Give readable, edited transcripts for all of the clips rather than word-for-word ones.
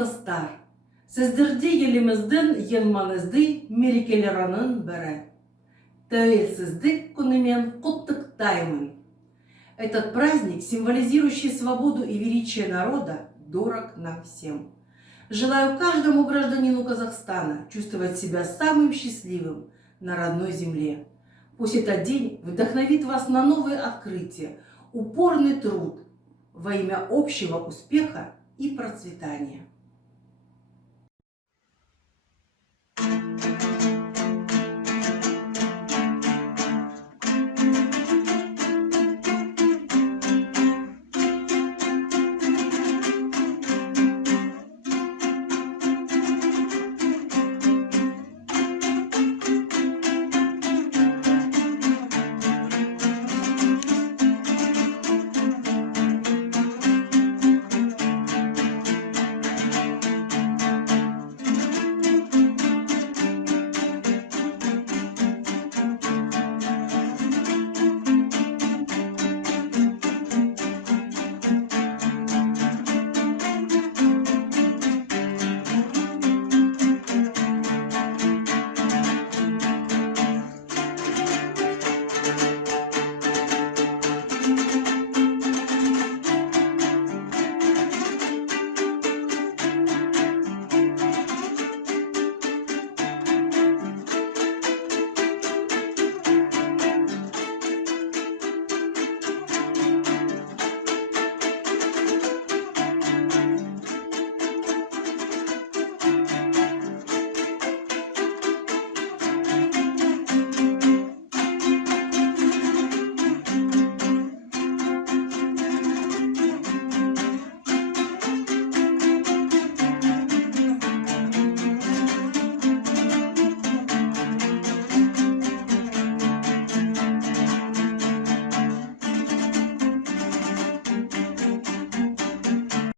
Құрдастар, сіздерде еліміздің ең маңызды мерекелерінің бірі. Тәуелсіздік күнімен құттықтаймын. Этот праздник, символизирующий свободу и величие народа, дорог нам всем. Желаю каждому гражданину Казахстана чувствовать себя самым счастливым на родной земле. Пусть этот день вдохновит вас на новые открытия, упорный труд во имя общего успеха и процветания.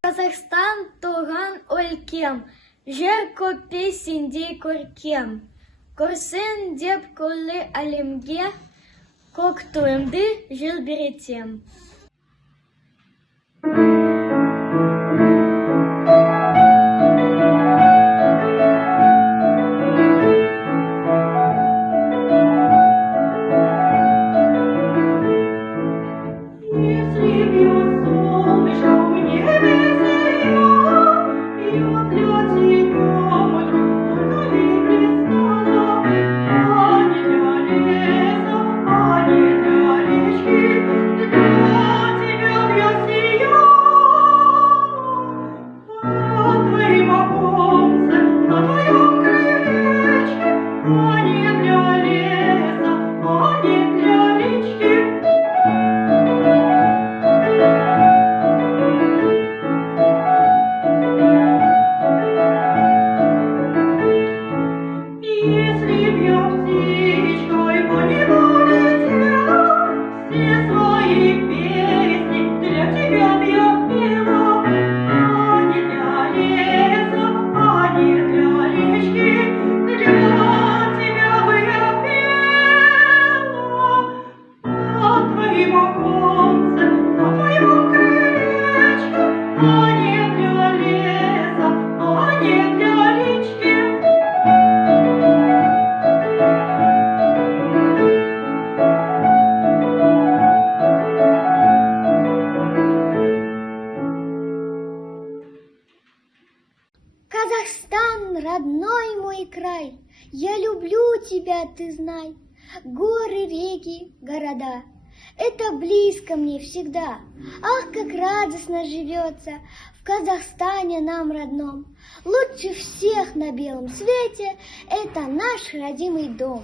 Қазақстан туған өлкем, жер көпесіндей көркем. Көрсін деп күллі әлемге, көк туымды желбіретем. Казахстан, родной мой край, я люблю тебя, ты знай. Горы, реки, города, это близко мне всегда. Ах, как радостно живется в Казахстане нам родном. Лучше всех на белом свете это наш родимый дом.